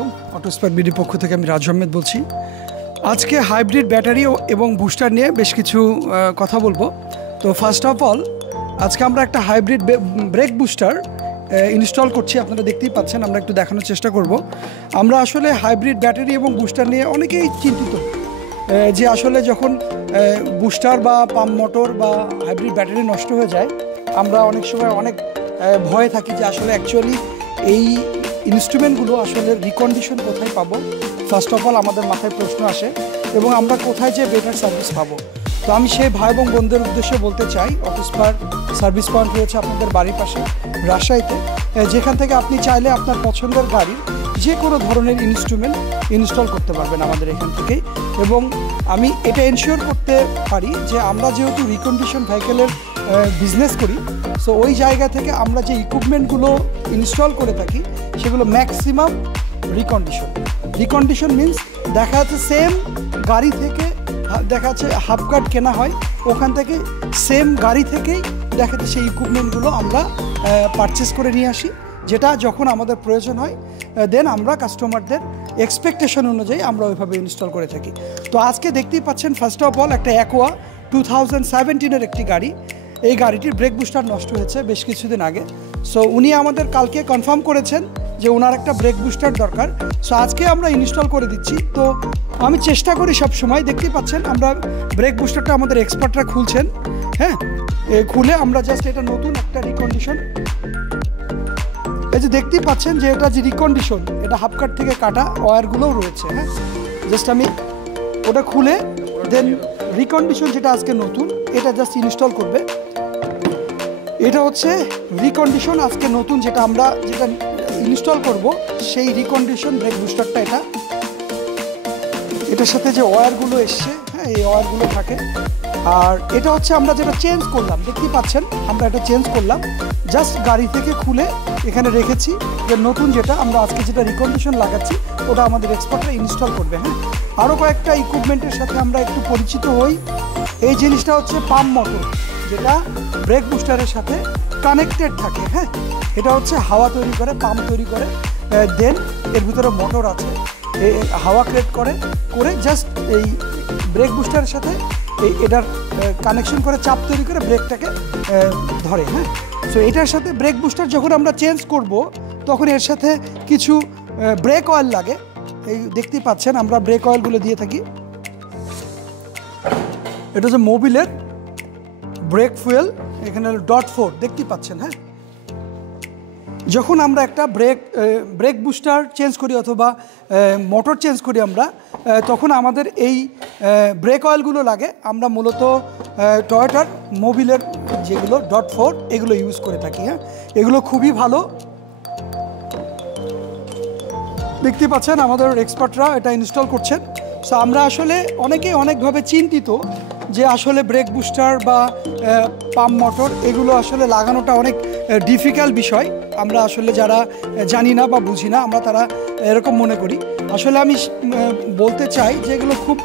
আলাইকুম অটোস্পার্ক বিডি পক্ষ থেকে আমি রাজু আহমেদ বলছি। আজকে হাইব্রিড ব্যাটারি এবং বুস্টার নিয়ে বেশ কিছু কথা বলবো। তো ফার্স্ট অফ অল আজকে আমরা একটা হাইব্রিড ব্রেক বুস্টার ইনস্টল করছি। আপনারা দেখতেই পাচ্ছেন, আমরা একটু দেখানোর চেষ্টা করব। আমরা আসলে হাইব্রিড ব্যাটারি এবং বুস্টার নিয়ে অনেকেই চিন্তিত যে আসলে যখন বুস্টার বা পাম্প মোটর বা হাইব্রিড ব্যাটারি নষ্ট হয়ে যায় আমরা অনেক সময় অনেক ভয়ে থাকি যে আসলে অ্যাকচুয়ালি এই ইনস্ট্রুমেন্টগুলো আসলে রিকন্ডিশন কোথায় পাবো। ফার্স্ট অফ অল আমাদের মাথায় প্রশ্ন আসে এবং আমরা কোথায় যে বেটার সার্ভিস পাবো। তো আমি সেই ভাই এবং বোনদের উদ্দেশ্যে বলতে চাই, অটোস্পার্ক সার্ভিস পয়েন্ট রয়েছে আপনাদের বাড়ির পাশে রাজশাহীতে, যেখান থেকে আপনি চাইলে আপনার পছন্দের গাড়ির যে কোনো ধরনের ইনস্ট্রুমেন্ট ইনস্টল করতে পারবেন আমাদের এখান থেকেই। এবং আমি এটা এনশিওর করতে পারি যে আমরা যেহেতু রিকন্ডিশন ভেহিকেলের বিজনেস করি, সো ওই জায়গা থেকে আমরা যে ইকুইপমেন্টগুলো ইনস্টল করে থাকি সেগুলো ম্যাক্সিমাম রিকন্ডিশন মিনস দেখা যাচ্ছে সেম গাড়ি থেকে দেখা যাচ্ছে হাফ কাট কেনা হয়, ওখান থেকে সেম গাড়ি থেকেই দেখা যাচ্ছে সেই ইকুইপমেন্টগুলো আমরা পারচেস করে নিয়ে আসি, যেটা যখন আমাদের প্রয়োজন হয় দেন আমরা কাস্টমারদের এক্সপেকটেশন অনুযায়ী আমরা ওইভাবে ইনস্টল করে থাকি। তো আজকে দেখতেই পাচ্ছেন ফার্স্ট অফ অল একটা অ্যাকোয়া 2017-এর একটি গাড়ি। এই গাড়িটির ব্রেক বুস্টার নষ্ট হয়েছে বেশ কিছুদিন আগে। সো উনি আমাদের কালকে কনফার্ম করেছেন যে ওনার একটা ব্রেক বুস্টার দরকার। সো আজকে আমরা ইনস্টল করে দিচ্ছি। তো আমি চেষ্টা করি সব সময়, দেখতেই পাচ্ছেন আমরা ব্রেক বুস্টারটা আমাদের এক্সপার্টরা খুলছেন, হ্যাঁ খুলে আমরা জাস্ট এটা নতুন একটা রিকন্ডিশন, এই যে দেখতেই পাচ্ছেন যে এটা যে রিকন্ডিশন, এটা হাফ কাট থেকে কাটা ওয়্যারগুলোও রয়েছে, হ্যাঁ জাস্ট আমি ওটা খুলে দেন রিকন্ডিশন যেটা আজকে নতুন এটা জাস্ট ইনস্টল করবে। এটা হচ্ছে রিকন্ডিশন আজকে নতুন যেটা ইনস্টল করব, সেই রিকন্ডিশন ব্রেক বুস্টারটা এটার সাথে যে ওয়্যারগুলো এসছে, হ্যাঁ এই ওয়্যারগুলো থাকে। আর এটা হচ্ছে আমরা যেটা চেঞ্জ করলাম, দেখতেই পাচ্ছেন আমরা এটা চেঞ্জ করলাম, জাস্ট গাড়ি থেকে খুলে এখানে রেখেছি। যে নতুন যেটা আমরা আজকে যেটা রিকন্ডিশন লাগাচ্ছি ওটা আমাদের এক্সপার্টরা ইনস্টল করবে। হ্যাঁ আরও কয়েকটা ইকুইপমেন্টের সাথে আমরা একটু পরিচিত হই। এই জিনিসটা হচ্ছে পাম্প মোটর, যেটা ব্রেক বুস্টারের সাথে কানেক্টেড থাকে। হ্যাঁ এটা হচ্ছে হাওয়া তৈরি করে, পাম্প তৈরি করে, দেন এর ভিতরে মোটর আছে, হাওয়া ক্রিয়েট করে জাস্ট এই ব্রেক বুস্টারের সাথে এটার কানেকশন করে চাপ তৈরি করে ব্রেকটাকে ধরে। হ্যাঁ সো এটার সাথে ব্রেক বুস্টার যখন আমরা চেঞ্জ করব তখন এর সাথে কিছু ব্রেক অয়েল লাগে। এই দেখতেই পাচ্ছেন আমরা ব্রেক অয়েলগুলো দিয়ে থাকি। এটা হচ্ছে মোবিলের ব্রেক ফুয়েল, এখানে .4 দেখতেই পাচ্ছেন। হ্যাঁ যখন আমরা একটা ব্রেক বুস্টার চেঞ্জ করি অথবা মোটর চেঞ্জ করি আমরা, তখন আমাদের এই ব্রেক অয়েলগুলো লাগে। আমরা মূলত টয়োটার মোবিলের যেগুলো .4 এগুলো ইউজ করে থাকি। হ্যাঁ এগুলো খুবই ভালো, দেখতে পাচ্ছেন আমাদের এক্সপার্টরা এটা ইনস্টল করছেন। সো আমরা আসলে অনেকেই অনেকভাবে চিন্তিত যে আসলে ব্রেক বুস্টার বা পাম্প মোটর এগুলো আসলে লাগানোটা অনেক ডিফিকাল্ট বিষয়। আমরা আসলে যারা জানি না বা বুঝি না আমরা তারা এরকম মনে করি। আসলে আমি বলতে চাই যে এগুলো খুব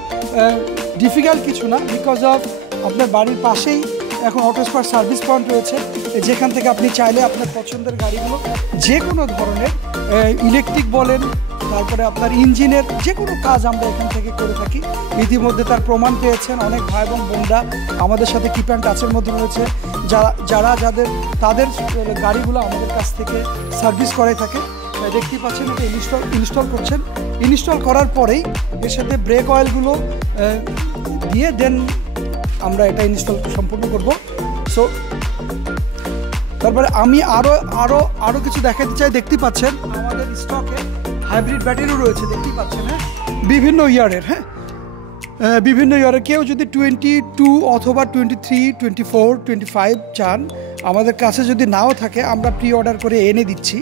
ডিফিকাল্ট কিছু না, বিকজ অফ আপনার বাড়ির পাশেই এখন অটোস্পার্ক সার্ভিস পয়েন্ট রয়েছে, যেখান থেকে আপনি চাইলে আপনার পছন্দের গাড়িগুলো যে কোনো ধরনের ইলেকট্রিক বলেন, তারপরে আপনার ইঞ্জিনের যে কোনো কাজ আমরা এখান থেকে করে থাকি। ইতিমধ্যে তার প্রমাণ পেয়েছেন অনেক ভাই এবং বোনরা আমাদের সাথে কিপ অ্যান্ড টাচের মধ্যে রয়েছে, তাদের গাড়িগুলো আমাদের কাছ থেকে সার্ভিস করাই থাকে। দেখতেই পাচ্ছেন এটা ইনস্টল করছেন। ইনস্টল করার পরেই এর সাথে ব্রেক অয়েলগুলো দিয়ে দেন আমরা এটা ইনস্টল সম্পূর্ণ করব। সো তারপরে আমি আরও কিছু দেখাতে চাই। দেখতেই পাচ্ছেন আমাদের স্টকে হাইব্রিড ব্যাটারিও রয়েছে, দেখতেই পাচ্ছেন। হ্যাঁ বিভিন্ন ইয়ারের, হ্যাঁ বিভিন্ন ইয়ারের, কেউ যদি 22 অথবা 23, 24, 25 চান আমাদের কাছে যদি নাও থাকে আমরা প্রি অর্ডার করে এনে দিচ্ছি।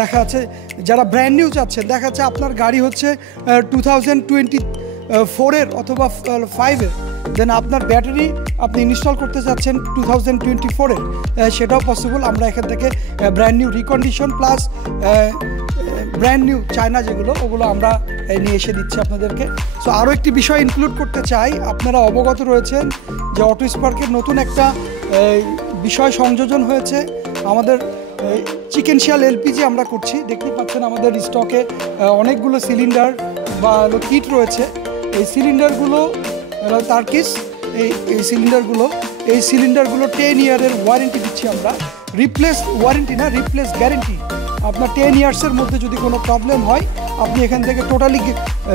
দেখা যাচ্ছে যারা ব্র্যান্ড নিউ চাচ্ছেন, দেখা যাচ্ছে আপনার গাড়ি হচ্ছে 2024-এর অথবা 5-এর, দেন আপনার ব্যাটারি আপনি ইনস্টল করতে চাচ্ছেন 2024-এর, সেটাও পসিবল। আমরা এখান থেকে brand new recondition plus brand new China যেগুলো ওগুলো আমরা নিয়ে এসে দিচ্ছি আপনাদেরকে। সো আরও একটি বিষয় ইনক্লুড করতে চাই, আপনারা অবগত রয়েছেন যে অটোস্পার্কের নতুন একটা বিষয় সংযোজন হয়েছে। আমাদের চিকেনশিয়াল এলপিজি আমরা করছি। দেখতে পাচ্ছেন আমাদের স্টকে অনেকগুলো সিলিন্ডার বা কিট রয়েছে। এই সিলিন্ডারগুলো টার্কিশ, এই সিলিন্ডারগুলো 10 ইয়ারের ওয়ারেন্টি দিচ্ছি আমরা। রিপ্লেস ওয়ারেন্টি না, রিপ্লেস গ্যারেন্টি। আপনার 10 ইয়ার্সের মধ্যে যদি কোনো প্রবলেম হয় আপনি এখান থেকে টোটালি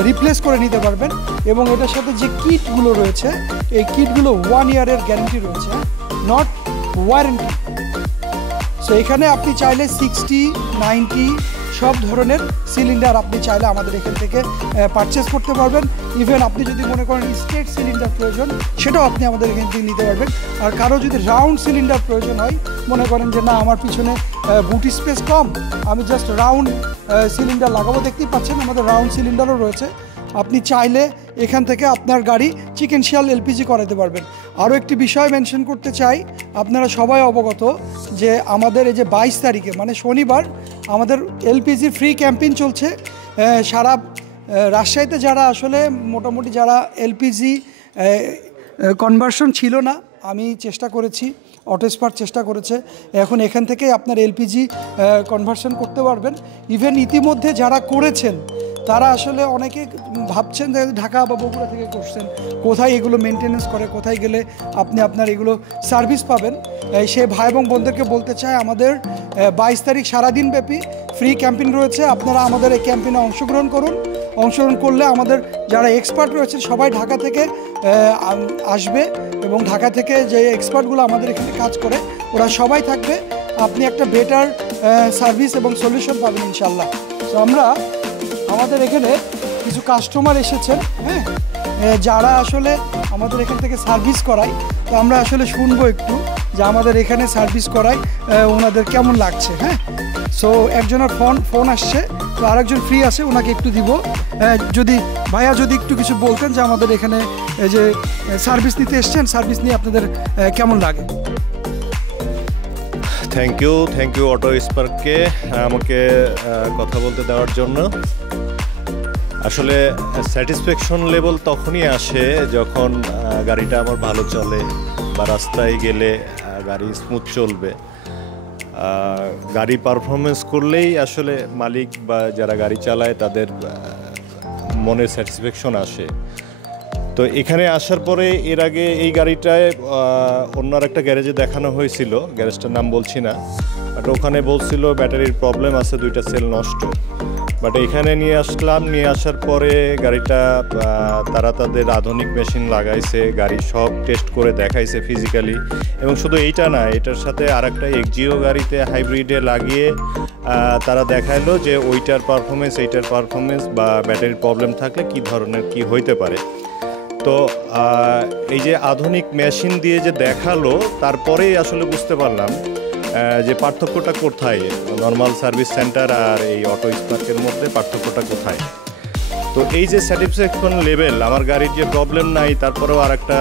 রিপ্লেস করে নিতে পারবেন। এবং এটার সাথে যে কিটগুলো রয়েছে এই কিটগুলো 1 ইয়ারের গ্যারেন্টি রয়েছে, নট ওয়ারেন্টি। সো এখানে আপনি চাইলে 60, 90 সব ধরনের সিলিন্ডার আপনি চাইলে আমাদের এখান থেকে পারচেস করতে পারবেন। ইভেন আপনি যদি মনে করেন স্ট্রেট সিলিন্ডার প্রয়োজন সেটাও আপনি আমাদের এখান থেকে নিতে পারবেন। আর কারো যদি রাউন্ড সিলিন্ডার প্রয়োজন হয়, মনে করেন যে না আমার পিছনে বুট স্পেস কম, আমি জাস্ট রাউন্ড সিলিন্ডার লাগাবো, দেখতেই পাচ্ছেন আমাদের রাউন্ড সিলিন্ডারও রয়েছে। আপনি চাইলে এখান থেকে আপনার গাড়ি চিকেনশিয়াল এলপিজি করাতে পারবেন। আরও একটি বিষয় মেনশন করতে চাই, আপনারা সবাই অবগত যে আমাদের এই যে 22 তারিখে মানে শনিবার আমাদের এলপিজি ফ্রি ক্যাম্পেইন চলছে। সারা রাজশাহীতে যারা আসলে মোটামুটি যারা এলপিজি কনভার্সন ছিল না, আমি চেষ্টা করেছি, অটো স্পার্ক চেষ্টা করেছে, এখন এখান থেকে আপনার এলপিজি কনভার্সন করতে পারবেন। ইভেন ইতিমধ্যে যারা করেছেন তারা আসলে অনেকে ভাবছেন যে ঢাকা বা বগুড়া থেকে করছেন, কোথায় এগুলো মেনটেনেন্স করে, কোথায় গেলে আপনি আপনার এগুলো সার্ভিস পাবেন। সে ভাই এবং বোনদেরকে বলতে চাই আমাদের 22 তারিখ সারাদিন ব্যাপী ফ্রি ক্যাম্পেইন রয়েছে। আপনারা আমাদের এই ক্যাম্পেইনে অংশগ্রহণ করুন। অংশগ্রহণ করলে আমাদের যারা এক্সপার্ট রয়েছে সবাই ঢাকা থেকে আসবে এবং ঢাকা থেকে যে এক্সপার্টগুলো আমাদের এখানে কাজ করে ওরা সবাই থাকবে। আপনি একটা বেটার সার্ভিস এবং সলিউশন পাবেন ইনশাল্লাহ। তো আমরা আমাদের এখানে কিছু কাস্টমার এসেছেন, হ্যাঁ, যারা আসলে আমাদের এখান থেকে সার্ভিস করায়। তো আমরা আসলে শুনবো একটু যে আমাদের এখানে সার্ভিস করায় ওনাদের কেমন লাগছে। হ্যাঁ, সো একজনের ফোন আসছে, তো আরেকজন ফ্রি আছে, ওনাকে একটু দিব। যদি ভাইয়া যদি একটু কিছু বলতেন যে আমাদের এখানে যে সার্ভিস নিতে এসছেন, সার্ভিস নিয়ে আপনাদের কেমন লাগে। থ্যাংক ইউ অটো স্পার্ককে আমাকে কথা বলতে দেওয়ার জন্য। আসলে স্যাটিসফ্যাকশন লেভেল তখনই আসে যখন গাড়িটা আমার ভালো চলে বা রাস্তায় গেলে গাড়ি স্মুথ চলবে। গাড়ি পারফরমেন্স করলেই আসলে মালিক বা যারা গাড়ি চালায় তাদের মনের স্যাটিসফ্যাকশন আসে। তো এখানে আসার পরে এর আগে এই গাড়িটায় অন্য একটা গ্যারেজে দেখানো হয়েছিল, গ্যারেজটার নাম বলছি না, বাট ওখানে বলছিল ব্যাটারির প্রবলেম আছে, 2টা সেল নষ্ট। বাট এখানে নিয়ে আসলাম, নিয়ে আসার পরে গাড়িটা তারা তাদের আধুনিক মেশিন লাগাইছে, গাড়ি সব টেস্ট করে দেখাইছে ফিজিক্যালি। এবং শুধু এইটা না, এটার সাথে আর একটা এক্সজিও গাড়িতে হাইব্রিডে লাগিয়ে তারা দেখাইলো যে ওইটার পারফরমেন্স এইটার পারফরমেন্স বা ব্যাটারির প্রবলেম থাকলে কী ধরনের কী হইতে পারে। তো এই যে আধুনিক মেশিন দিয়ে যে দেখালো, তারপরেই আসলে বুঝতে পারলাম যে পার্থক্যটা কোথায়, নর্মাল সার্ভিস সেন্টার আর এই অটো স্পার্কের মধ্যে পার্থক্যটা কোথায়। তো এই যে স্যাটিসফ্যাকশন লেভেল, আমার গাড়ির যে প্রবলেম নাই তারপরেও আর একটা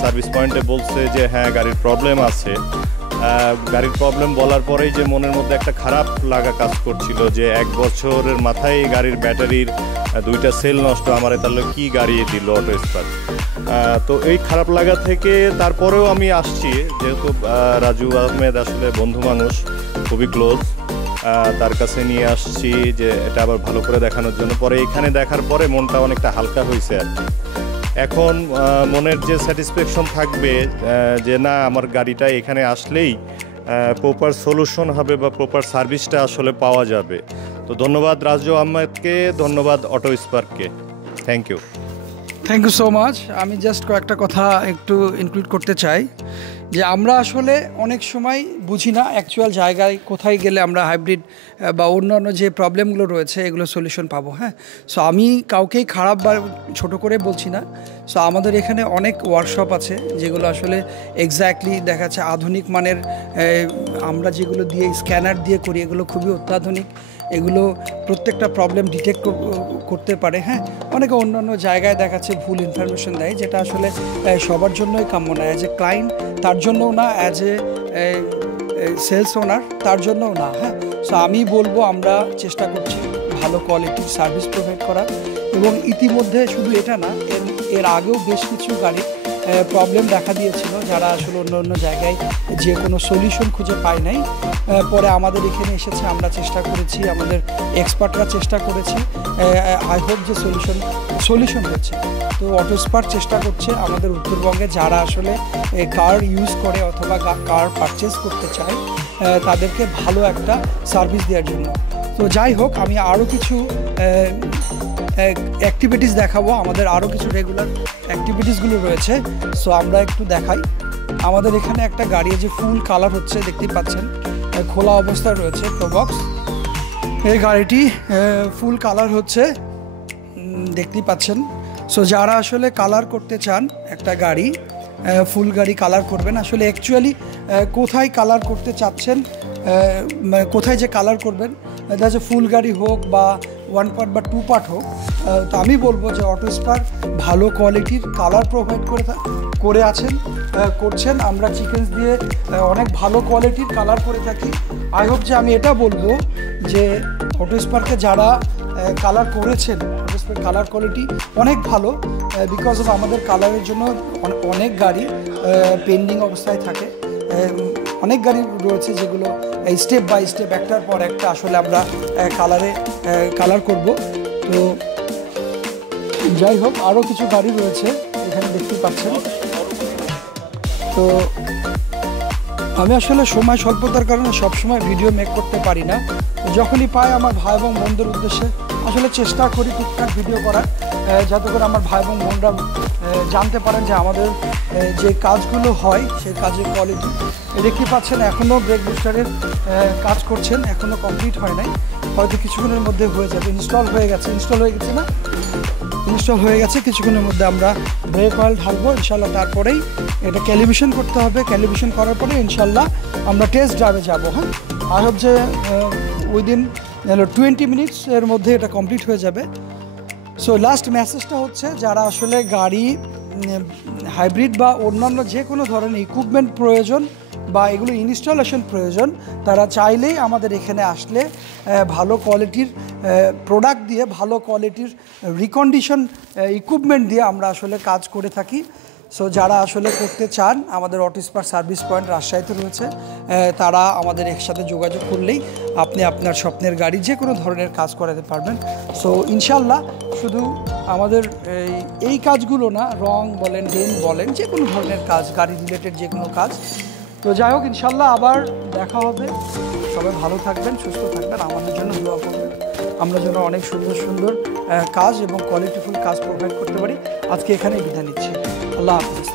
সার্ভিস পয়েন্টে বলছে যে হ্যাঁ গাড়ির প্রবলেম আছে। গাড়ির প্রবলেম বলার পরেই যে মনের মধ্যে একটা খারাপ লাগা কাজ করছিল যে 1 বছরের মাথায় গাড়ির ব্যাটারির 2টা সেল নষ্ট, আমার তাহলে কি গাড়ি দিল অটো স্পার্ক। তো এই খারাপ লাগা থেকে তারপরেও আমি আসছি, যেহেতু রাজু আহমেদ আসলে বন্ধু মানুষ, খুবই ক্লোজ, তার কাছে নিয়ে আসছি যে এটা আবার ভালো করে দেখানোর জন্য। পরে এখানে দেখার পরে মনটা অনেকটা হালকা হয়েছে আর কি। এখন মনের যে স্যাটিসফ্যাকশন থাকবে যে না আমার গাড়িটা এখানে আসলেই প্রপার সলিউশন হবে বা প্রপার সার্ভিসটা আসলে পাওয়া যাবে। তো ধন্যবাদ রাজু আহমেদকে, ধন্যবাদ অটো স্পার্ককে, থ্যাংক ইউ সো মাচ। আমি জাস্ট কয়েকটা কথা একটু ইনক্লুড করতে চাই যে আমরা আসলে অনেক সময় বুঝি না অ্যাকচুয়াল জায়গায় কোথায় গেলে আমরা হাইব্রিড বা অন্যান্য যে প্রবলেমগুলো রয়েছে এগুলো সলিউশন পাবো। হ্যাঁ, সো আমি কাউকেই খারাপ বা ছোটো করে বলছি না। সো আমাদের এখানে অনেক ওয়ার্কশপ আছে যেগুলো আসলে এক্স্যাক্টলি দেখা যাচ্ছে আধুনিক মানের, আমরা যেগুলো দিয়ে স্ক্যানার দিয়ে করি এগুলো খুবই অত্যাধুনিক, এগুলো প্রত্যেকটা প্রবলেম ডিটেক্ট করতে পারে। হ্যাঁ, অনেকে অন্যান্য জায়গায় দেখাচ্ছে ভুল ইনফরমেশন দেয়, যেটা আসলে সবার জন্যই কাম্য না, অ্যাজ এ ক্লায়েন্ট তার জন্যও না, অ্যাজ এ সেলস ওনার তার জন্যও না। হ্যাঁ, সো আমি বলবো আমরা চেষ্টা করছি ভালো কোয়ালিটির সার্ভিস প্রোভাইড করার। এবং ইতিমধ্যে শুধু এটা না, এর আগেও বেশ কিছু গাড়ি প্রবলেম দেখা দিয়েছিল, যারা আসলে অন্য অন্য জায়গায় যে কোনো সলিউশন খুঁজে পায় নাই, পরে আমাদের এখানে এসেছে, আমরা চেষ্টা করেছি, আমাদের এক্সপার্টরা চেষ্টা করেছি, আই হোপ যে সলিউশন হচ্ছে। তো অটো স্পার্ক চেষ্টা করছে আমাদের উত্তরবঙ্গে যারা আসলে কার ইউজ করে অথবা কার পারচেস করতে চায় তাদেরকে ভালো একটা সার্ভিস দেওয়ার জন্য। তো যাই হোক, আমি আরও কিছু অ্যাক্টিভিটিস দেখাবো, আমাদের আরও কিছু রেগুলার অ্যাক্টিভিটিসগুলো রয়েছে। সো আমরা একটু দেখাই। আমাদের এখানে একটা গাড়ি যে ফুল কালার হচ্ছে, দেখতেই পাচ্ছেন, খোলা অবস্থায় রয়েছে প্রোবক্স। এই গাড়িটি ফুল কালার হচ্ছে, দেখতেই পাচ্ছেন। সো যারা আসলে কালার করতে চান একটা গাড়ি, ফুল গাড়ি কালার করবেন, আসলে অ্যাকচুয়ালি কোথায় কালার করতে চাচ্ছেন, কোথায় যে কালার করবেন, দেখা যাচ্ছে ফুল গাড়ি হোক বা 1 পার্ট বা 2 পার্ট হোক, তো আমি বলবো যে অটো স্পার্ক ভালো কোয়ালিটির কালার প্রোভাইড করছেন। আমরা চিকেন্স দিয়ে অনেক ভালো কোয়ালিটির কালার করে থাকি। আই হোপ যে আমি এটা বলবো যে অটো স্পার্কে যারা কালার করেছেন, অটো স্পার্ক কালার কোয়ালিটি অনেক ভালো, বিকজ অফ আমাদের কালারের জন্য অনেক গাড়ি পেন্ডিং অবস্থায় থাকে। অনেক গাড়ি রয়েছে যেগুলো স্টেপ বাই স্টেপ একটার পর একটা আসলে আমরা কালার করব। তো যাই হোক, আরও কিছু গাড়ি রয়েছে এখানে দেখতেই পাচ্ছেন। তো আমি আসলে সময় স্বল্পতার কারণে সবসময় ভিডিও মেক করতে পারি না। যখনই পাই আমার ভাই এবং বোনদের উদ্দেশ্যে আসলে চেষ্টা করি টুকটাক ভিডিও করার, যাতে করে আমার ভাই এবং বোনরা জানতে পারেন যে আমাদের যে কাজগুলো হয় সেই কাজের কোয়ালিটি। দেখতে পাচ্ছেন এখনও ব্রেক বুস্টারের কাজ করছেন, এখনও কমপ্লিট হয় নাই, হয়তো কিছুক্ষণের মধ্যে হয়ে যাবে। ইনস্টল হয়ে গেছে কিছুক্ষণের মধ্যে আমরা ব্রেক অয়েল ঢালবো ইনশাল্লাহ। তারপরেই এটা ক্যালিব্রেশন করতে হবে, ক্যালিব্রেশন করার পরে ইনশাল্লাহ আমরা টেস্ট ড্রাইভে যাবো। হ্যাঁ, আই হোপ যে উইদিন 20 মিনিটস এর মধ্যে এটা কমপ্লিট হয়ে যাবে। সো লাস্ট মেসেজটা হচ্ছে, যারা আসলে গাড়ি হাইব্রিড বা অন্যান্য যে কোনো ধরনের ইকুইপমেন্ট প্রয়োজন বা এগুলো ইনস্টলেশন প্রয়োজন, তারা চাইলেই আমাদের এখানে আসলে ভালো কোয়ালিটির প্রোডাক্ট দিয়ে, ভালো কোয়ালিটির রিকন্ডিশন ইকুইপমেন্ট দিয়ে আমরা আসলে কাজ করে থাকি। সো যারা আসলে করতে চান, আমাদের অটো স্পার্ক সার্ভিস পয়েন্ট রাজশাহীতে রয়েছে, তারা আমাদের একসাথে যোগাযোগ করলেই আপনি আপনার স্বপ্নের গাড়ি যে কোনো ধরনের কাজ করাতে পারবেন। সো ইনশাল্লাহ শুধু আমাদের এই কাজগুলো না, রং বলেন, ডেন্ট বলেন, যে কোনো ধরনের কাজ, গাড়ি রিলেটেড যে কোনো কাজ। তো যাই হোক, ইনশাল্লাহ আবার দেখা হবে। সবাই ভালো থাকবেন, সুস্থ থাকবেন, আমাদের জন্য দোয়া করবেন, আমরা যেন অনেক সুন্দর সুন্দর কাজ এবং কোয়ালিটিফুল কাজ প্রোভাইড করতে পারি। আজকে এখানেই বিদায় নিচ্ছি। আল্লাহ হাফিজ।